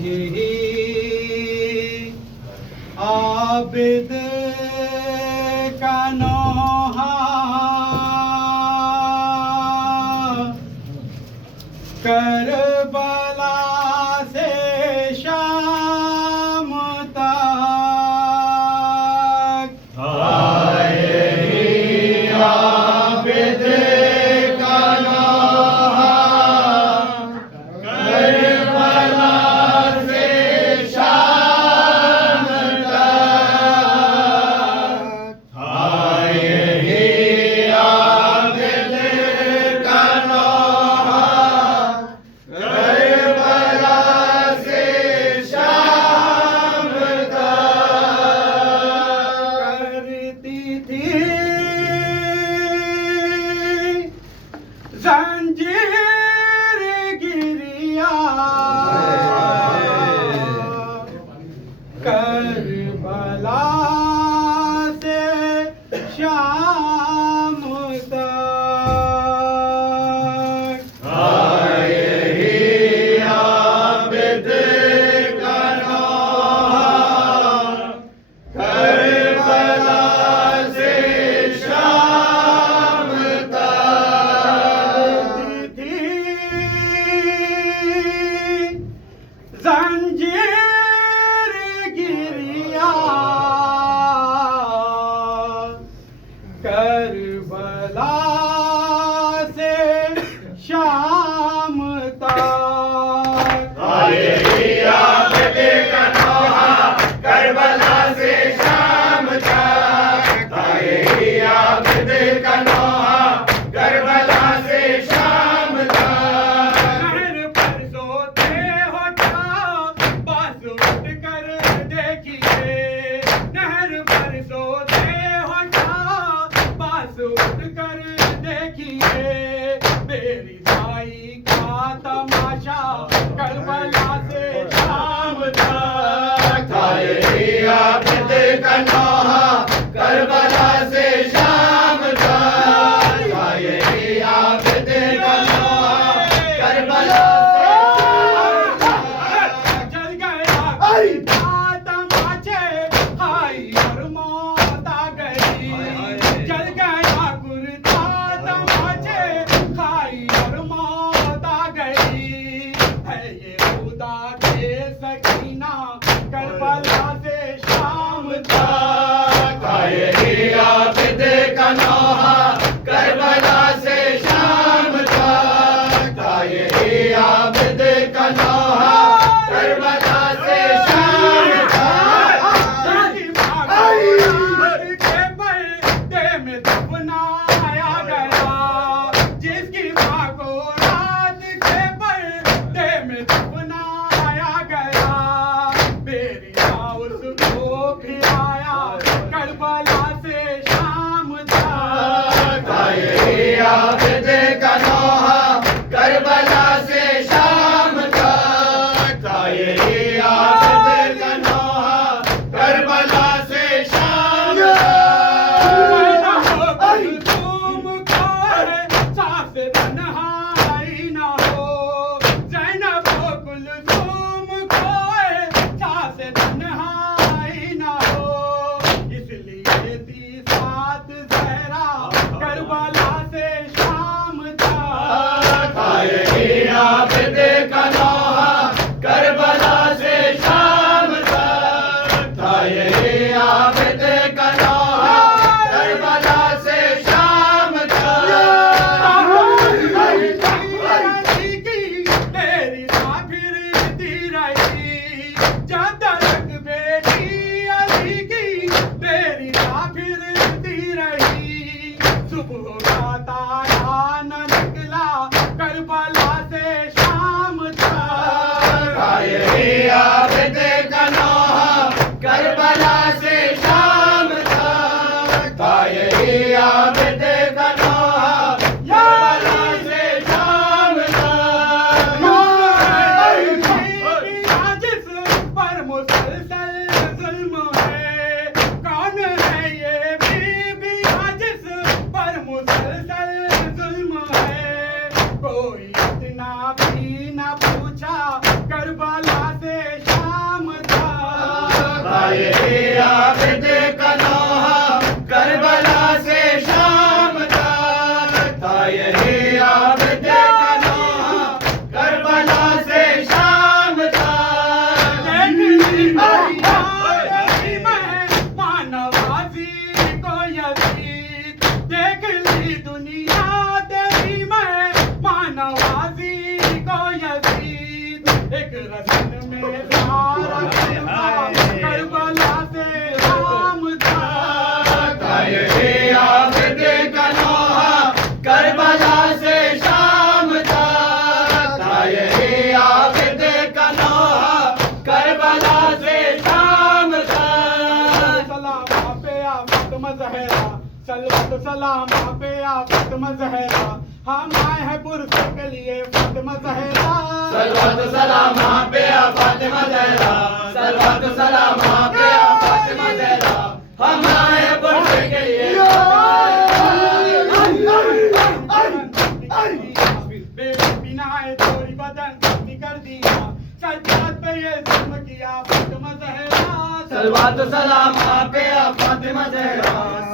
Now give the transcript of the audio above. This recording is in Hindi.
यही आबिद का नौहा करबला से शाम तक आबिद का नौहा करबला से शाम तक आए आबिद का नौहा करबला से शाम तक करती थी जंजीर गिरिया करबला से शाम तक आए आबिद का नौहा करबला से शाम तक जंजीर गिरिया करबला से शाम तक आए आबिद का नौहा करबला से शाम तक आए आबिद का नौहा करबला से शाम तक नहर पर सोते हो क्या पास उठ कर देखिए नहर पर सोते हो क्या पास उठ कर देखिए मेरी भाई का तमाशा करबला से शाम तक आए आबिद का नौहा करबला से शाम तक आए आबिद का नौहा करबला से जल गया तमाचे हाय और मौत आ गई जल गया कुर्ता तमाचे हाय और मौत आ गई है ये खुदा के सकीना करबला से शाम तक आए आबिद का नौहा करबला से शाम तक आए आबिद का नौहा करबला से शाम तक शादी भागवत के पर्दे में दफनाया गया जिसकी माँ को रात के पर्दे में दफनाया गया मेरी माँ उसको भी आया करबला से शाम तक आए आबिद का नौहा करबला से शाम तक आए आबिद का नौहा करबला से शाम करबला से शाम तक आए आबिद का नौहा करबला से शाम तक आए आबिद का नौहा करबला से शाम तेरी फिरती रही जब तक बेटी अली की तेरी फिरती रही सुबह का तारा न निकला करबला से शाम तक आए आबिद का नौहा करबला से शाम तक आए आबिद का नौहा करबला से शाम तक जिस पर हसन में सारा जज्बा करबला से राम था ताये आबिदे का नौहा करबला से शाम था ताये आबिदे का नौहा करबला से शाम था सलाम पे आ फातिमा ज़हरा सल्लत सलाम पे आ फातिमा ज़हरा हम आए हैं पुरसे के लिए फातिमा ज़हरा सलवत सलाम पे आ फातिमा ज़हरा सलवत सलाम पे आ फातिमा ज़हरा हम आए पुरसे के लिए बिनाए थोड़ी बदन खत्म कर दिया सज्जाद पे ये जुल्म किया फातिमा ज़हरा सलवत सलाम पे आ फातिमा ज़हरा